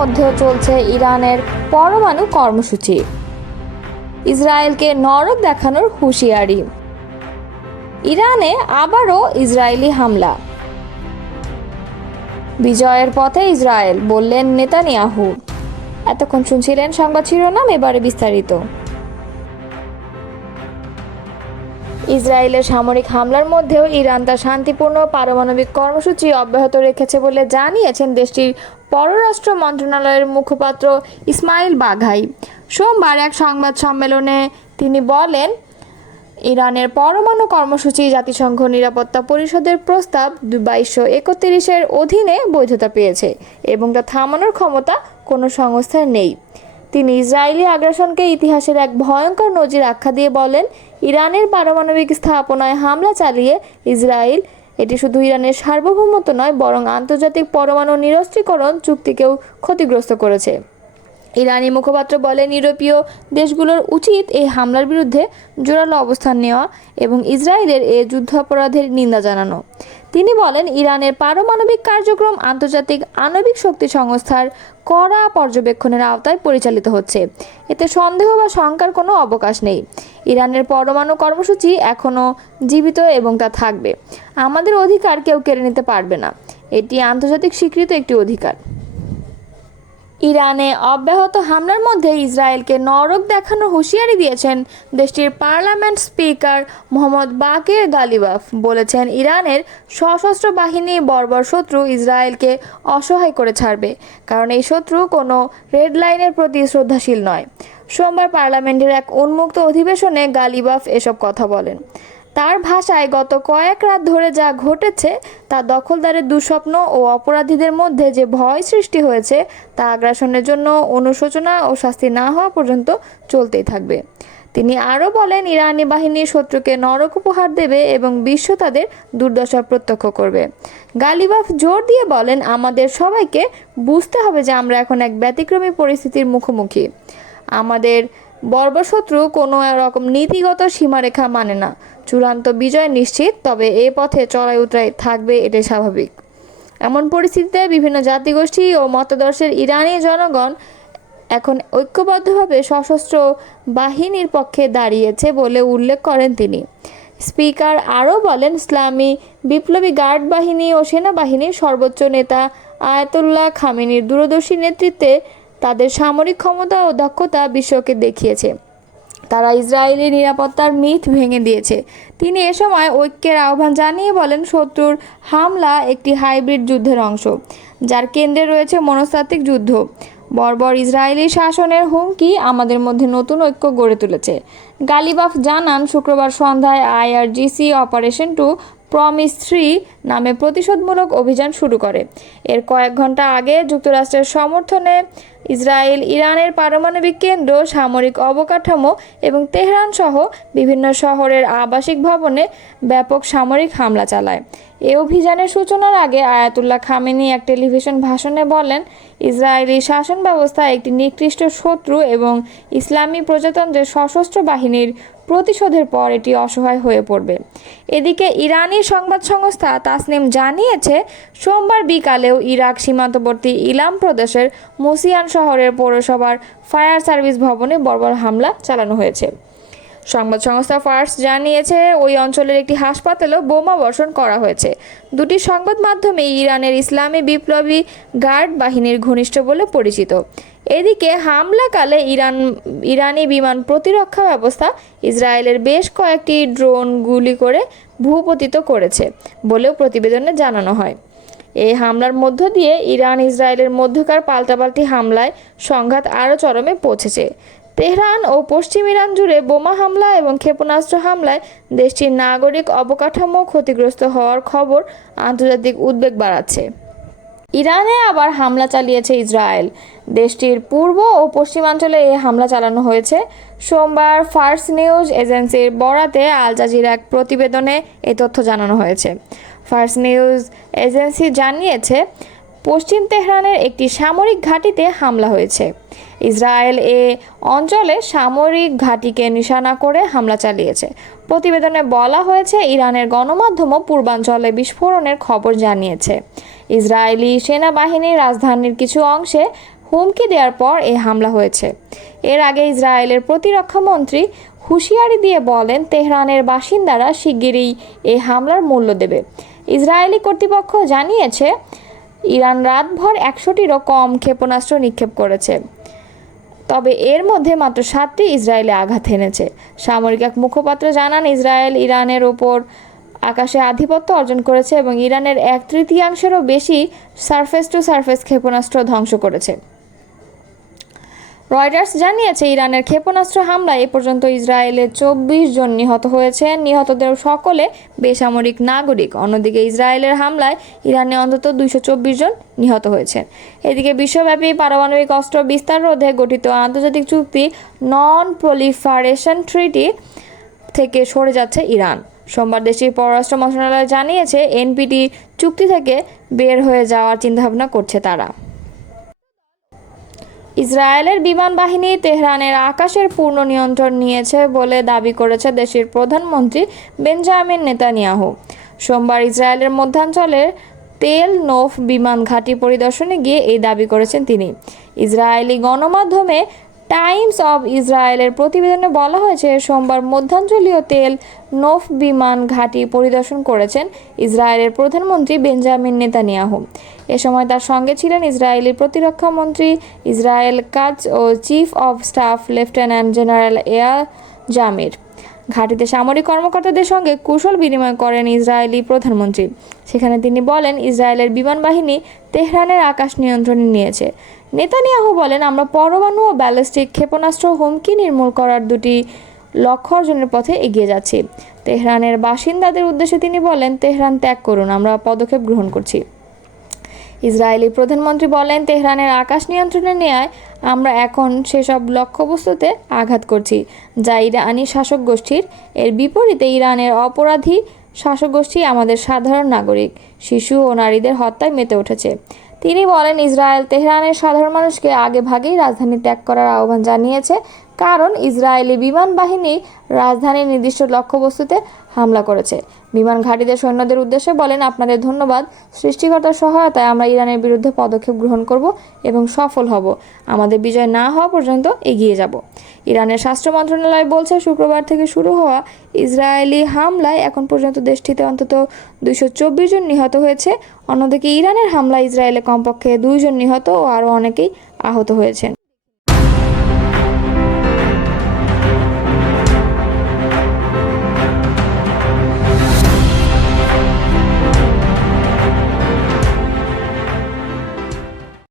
মধ্যেও চলছে ইরানের পরমাণু কর্মসূচি। ইসরায়েলকে নরক দেখানোর হুঁশিয়ারি। ইরানে আবারও ইসরায়েলি হামলা। বিজয়ের পথে ইসরায়েল, বললেন নেতানিয়াহু। এতক্ষণ শুনছিলেন সংবাদ শিরোনাম, এবারে বিস্তারিত। ইসরায়েলের সামরিক হামলার মধ্যেও ইরান তার শান্তিপূর্ণ পারমাণবিক কর্মসূচি অব্যাহত রেখেছে বলে জানিয়েছেন দেশটির পররাষ্ট্র মন্ত্রণালয়ের মুখপাত্র ইসমাইল বাঘাই। সোমবার এক সংবাদ সম্মেলনে তিনি বলেন, ইরানের পরমাণু কর্মসূচি জাতিসংঘ নিরাপত্তা পরিষদের প্রস্তাব 2231-এর অধীনে বৈধতা পেয়েছে এবং তা থামানোর ক্ষমতা কোনো সংস্থার নেই। তিনি ইসরায়েলি আগ্রাসনকে ইতিহাসের এক ভয়ঙ্কর নজির আখ্যা দিয়ে বলেন, ইরানের পারমাণবিক স্থাপনায় হামলা চালিয়ে ইসরায়েল এটি শুধু ইরানের সার্বভৌমত্ব নয়, বরং আন্তর্জাতিক পরমাণু নিরস্ত্রীকরণ চুক্তিকেও ক্ষতিগ্রস্ত করেছে। ইরানি মুখপাত্র বলেন, ইউরোপীয় দেশগুলোর উচিত এই হামলার বিরুদ্ধে জোরালো অবস্থান নেওয়া এবং ইসরায়েলের এ যুদ্ধাপরাধের নিন্দা জানানো। তিনি বলেন, ইরানের পারমাণবিক কার্যক্রম আন্তর্জাতিক আণবিক শক্তি সংস্থার কড়া পর্যবেক্ষণের আওতায় পরিচালিত হচ্ছে। এতে সন্দেহ বা শঙ্কার কোনো অবকাশ নেই। ইরানের পরমাণু কর্মসূচি এখনও জীবিত এবং তা থাকবে। আমাদের অধিকার কেউ কেড়ে নিতে পারবে না। এটি আন্তর্জাতিক স্বীকৃত একটি অধিকার। ইরানে অব্যাহত হামলার মধ্যে ইসরায়েলকে নরক দেখানোর হুঁশিয়ারি দিয়েছেন দেশটির পার্লামেন্ট স্পিকার মোহাম্মদ বাকের গালিবাফ। বলেছেন, ইরানের সশস্ত্র বাহিনী বর্বর শত্রু ইসরায়েলকে অসহায় করে ছাড়বে, কারণ এই শত্রু কোনো রেড লাইনের প্রতি শ্রদ্ধাশীল নয়। সোমবার পার্লামেন্টের এক উন্মুক্ত অধিবেশনে গালিবাফ এসব কথা বলেন। তার ভাষায়, গত কয়েক রাত ধরে যা ঘটেছে তা দখলদারের দুঃস্বপ্ন ও অপরাধীদের মধ্যে যে ভয় সৃষ্টি হয়েছে তা আগ্রাসনের জন্য অনুশোচনা ও শাস্তি না হওয়া পর্যন্ত চলতেই থাকবে। তিনি আরও বলেন, ইরানি বাহিনী শত্রুকে নরক উপহার দেবে এবং বিশ্ব তাদের দুর্দশা প্রত্যক্ষ করবে। গালিবাফ জোর দিয়ে বলেন, আমাদের সবাইকে বুঝতে হবে যে আমরা এখন এক ব্যতিক্রমী পরিস্থিতির মুখোমুখি। আমাদের বর্বর শত্রু কোনো রকম নীতিগত সীমারেখা মানে না। চূড়ান্ত বিজয় নিশ্চিত, তবে এ পথে চড়াই উতরাই থাকবে, এটাই স্বাভাবিক। এমন পরিস্থিতিতে বিভিন্ন জাতিগোষ্ঠী ও মতাদর্শের ইরানি জনগণ এখন ঐক্যবদ্ধভাবে সশস্ত্র বাহিনীর পক্ষে দাঁড়িয়েছে বলে উল্লেখ করেন তিনি। স্পিকার আরও বলেন, ইসলামী বিপ্লবী গার্ড বাহিনী ও সেনাবাহিনীর সর্বোচ্চ নেতা আয়াতুল্লাহ খামেনির দূরদর্শী নেতৃত্বে তাদের সামরিক ক্ষমতা ও দক্ষতা বিশ্বকে দেখিয়েছে। তারা ইসরায়েলি নিরাপত্তার মিথ ভেঙে দিয়েছে। তিনি এ সময় ঐক্যের আহ্বান জানিয়ে বলেন, শত্রুর হামলা একটি হাইব্রিড যুদ্ধের অংশ, যার কেন্দ্রে রয়েছে মনস্তাত্ত্বিক যুদ্ধ। বর্বর ইসরায়েলি শাসনের হুমকি আমাদের মধ্যে নতুন ঐক্য গড়ে তুলেছে। গালিবাফ জানান, শুক্রবার সন্ধ্যায় IRGC অপারেশন 2 প্রমিস 3 নামে প্রতিশোধমূলক অভিযান শুরু করে। এর কয়েক ঘন্টা আগে যুক্তরাষ্ট্রের সমর্থনে ইসরায়েল ইরানের পারমাণবিক কেন্দ্র, সামরিক অবকাঠামো এবং তেহরান সহ বিভিন্ন শহরের আবাসিক ভবনে ব্যাপক সামরিক হামলা চালায়। এ অভিযানের সূচনার আগে আয়াতুল্লাহ খামেনি এক টেলিভিশন ভাষণে বলেন, ইসরায়েলি শাসন ব্যবস্থা একটি নিকৃষ্ট শত্রু এবং ইসলামী প্রজাতন্ত্রের সশস্ত্র বাহিনীর প্রতিশোধের পর এটি অসহায় হয়ে পড়বে। এদিকে ইরানি সংবাদ সংস্থা তাসনিম জানিয়েছে, সোমবার বিকালেও ইরাক সীমান্তবর্তী ইলাম প্রদেশের মুসিয়ান শহরের পৌরসভার ফায়ার সার্ভিস ভবনে বর্বর হামলা চালানো হয়েছে। সংবাদ সংস্থা ফার্স জানিয়েছে, ওই অঞ্চলের একটি হাসপাতালেও বোমা বর্ষণ করা হয়েছে। দুটি সংবাদ মাধ্যমে ইরানের ইসলামী বিপ্লবী গার্ড বাহিনীর ঘনিষ্ঠ বলে পরিচিত। এদিকে হামলাকালে ইরানি বিমান প্রতিরক্ষা ব্যবস্থা ইসরায়েলের বেশ কয়েকটি ড্রোন গুলি করে ভূপতিত করেছে বলেও প্রতিবেদনে জানানো হয়। এই হামলার মধ্য দিয়ে ইরান ইসরায়েলের মধ্যকার পাল্টাপাল্টি হামলায় সংঘাত আরও চরমে পৌঁছেছে। তেহরান ও পশ্চিম ইরান জুড়ে বোমা হামলা এবং ক্ষেপণাস্ত্র হামলায় দেশটির নাগরিক অবকাঠামো ক্ষতিগ্রস্ত হওয়ার খবর আন্তর্জাতিক উদ্বেগ বাড়াচ্ছে। ইরানে আবার হামলা চালিয়েছে ইসরায়েল। দেশটির পূর্ব ও পশ্চিমাঞ্চলে এই হামলা চালানো হয়েছে। সোমবার ফার্স নিউজ এজেন্সির বরাতে আল জাজিরা এক প্রতিবেদনে এই তথ্য জানানো হয়েছে। ফার্স নিউজ এজেন্সি জানিয়েছে, পশ্চিম তেহরানের একটি সামরিক ঘাঁটিতে হামলা হয়েছে। ইসরায়েল এ অঞ্চলে সামরিক ঘাঁটিকে নিশানা করে হামলা চালিয়েছে। প্রতিবেদনে বলা হয়েছে, ইরানের গণমাধ্যমও পূর্বাঞ্চলে বিস্ফোরণের খবর জানিয়েছে। ইসরায়েলি সেনাবাহিনী রাজধানীর কিছু অংশে হুমকি দেওয়ার পর এই হামলা হয়েছে। এর আগে ইসরায়েলের প্রতিরক্ষা মন্ত্রী হুঁশিয়ারি দিয়ে বলেন তেহরানের বাসিন্দারা শিগগিরই এই হামলার মূল্য দেবে। ইসরায়েলি কর্তৃপক্ষ জানিয়েছে ইরান রাতভর 100টিরও কম ক্ষেপণাস্ত্র নিক্ষেপ করেছে, তবে এর মধ্যে মাত্র 7টি ইসরায়েলে আঘাত এনেছে। সামরিক এক মুখপাত্র জানান ইসরায়েল ইরানের ওপর আকাশে আধিপত্য অর্জন করেছে এবং ইরানের 1/3-এরও বেশি সারফেস টু সারফেস ক্ষেপণাস্ত্র ধ্বংস করেছে। রয়টার্স জানিয়েছে ইরানের ক্ষেপণাস্ত্র হামলায় এ পর্যন্ত ইসরায়েলে 24 জন নিহত হয়েছেন। নিহতদের সকলে বেসামরিক নাগরিক। অন্যদিকে ইসরায়েলের হামলায় ইরানে অন্তত 224 জন নিহত হয়েছেন। এদিকে বিশ্বব্যাপী পারমাণবিক অস্ত্র বিস্তার রোধে গঠিত আন্তর্জাতিক চুক্তি নন প্রলিফারেশন ট্রিটি থেকে সরে যাচ্ছে ইরান। সোমবার দেশটির পররাষ্ট্র মন্ত্রণালয় জানিয়েছে এনপিটি চুক্তি থেকে বের হয়ে যাওয়ার চিন্তাভাবনা করছে তারা। ইসরায়েলের বিমান বাহিনী তেহরানের আকাশের পূর্ণ নিয়ন্ত্রণ নিয়েছে বলে দাবি করেছে দেশটির প্রধানমন্ত্রী বেঞ্জামিন নেতানিয়াহু। সোমবার ইসরায়েলের মধ্যাঞ্চলের তেল নোফ বিমান ঘাঁটি পরিদর্শনে গিয়ে এই দাবি করেছেন তিনি। ইসরায়েলি গণমাধ্যমে টাইমস অব ইসরায়েলের প্রতিবেদনে বলা হয়েছে সোমবার মধ্যাঞ্চলীয় তেল নোফ বিমান ঘাঁটি পরিদর্শন করেছেন ইসরায়েলের প্রধানমন্ত্রী বেঞ্জামিন নেতানিয়াহু। এ সময় তার সঙ্গে ছিলেন ইসরায়েলি প্রতিরক্ষা মন্ত্রী ইসরায়েল কাটজ ও chief of staff lieutenant general Eyal Zamir. ঘাঁটিতে সামরিক কর্মকর্তাদের সঙ্গে কুশল বিনিময় করেন ইসরায়েলি প্রধানমন্ত্রী। সেখানে তিনি বলেন ইসরায়েলের বিমান বাহিনী তেহরানের আকাশ নিয়ন্ত্রণে নিয়েছে। নেতানিয়াহু বলেন আমরা পরমাণু ও ব্যালিস্টিক ক্ষেপণাস্ত্র হুমকি নির্মূল করার দুটি লক্ষ্য অর্জনের পথে এগিয়ে যাচ্ছি। তেহরানের বাসিন্দাদের উদ্দেশ্যে তিনি বলেন তেহরান ত্যাগ করুন, আমরা পদক্ষেপ গ্রহণ করছি। ইসরায়েলি প্রধানমন্ত্রী বলেন তেহরানের আকাশ নিয়ন্ত্রণে নেয়ায় আমরা এখন সেসব লক্ষ্যবস্তুতে আঘাত করছি যা ইরানি শাসক গোষ্ঠীর। এর বিপরীতে ইরানের অপরাধী শাসক গোষ্ঠী আমাদের সাধারণ নাগরিক, শিশু ও নারীদের হত্যায় মেতে উঠেছে। তিনি বলেন ইসরায়েল তেহরানের সাধারণ মানুষকে আগে ভাগেই রাজধানী ত্যাগ করার আহ্বান জানিয়েছে, কারণ ইসরায়েলি বিমান বাহিনী রাজধানীর নির্দিষ্ট লক্ষ্যবস্তুতে হামলা করেছে। বিমান ঘাঁটিতে সৈন্যদের উদ্দেশ্যে বলেন আপনাদের ধন্যবাদ। সৃষ্টিকর্তার সহায়তায় আমরা ইরানের বিরুদ্ধে পদক্ষেপ গ্রহণ করব এবং সফল হব। আমাদের বিজয় না হওয়া পর্যন্ত এগিয়ে যাব। ইরানের স্বাস্থ্য মন্ত্রণালয় বলছে শুক্রবার থেকে শুরু হওয়া ইসরায়েলি হামলায় এখন পর্যন্ত দেশটিতে অন্তত 224 জন নিহত হয়েছে। অন্যদিকে ইরানের হামলায় ইসরায়েলে কমপক্ষে 2 জন নিহত ও আরও অনেকেই আহত হয়েছেন।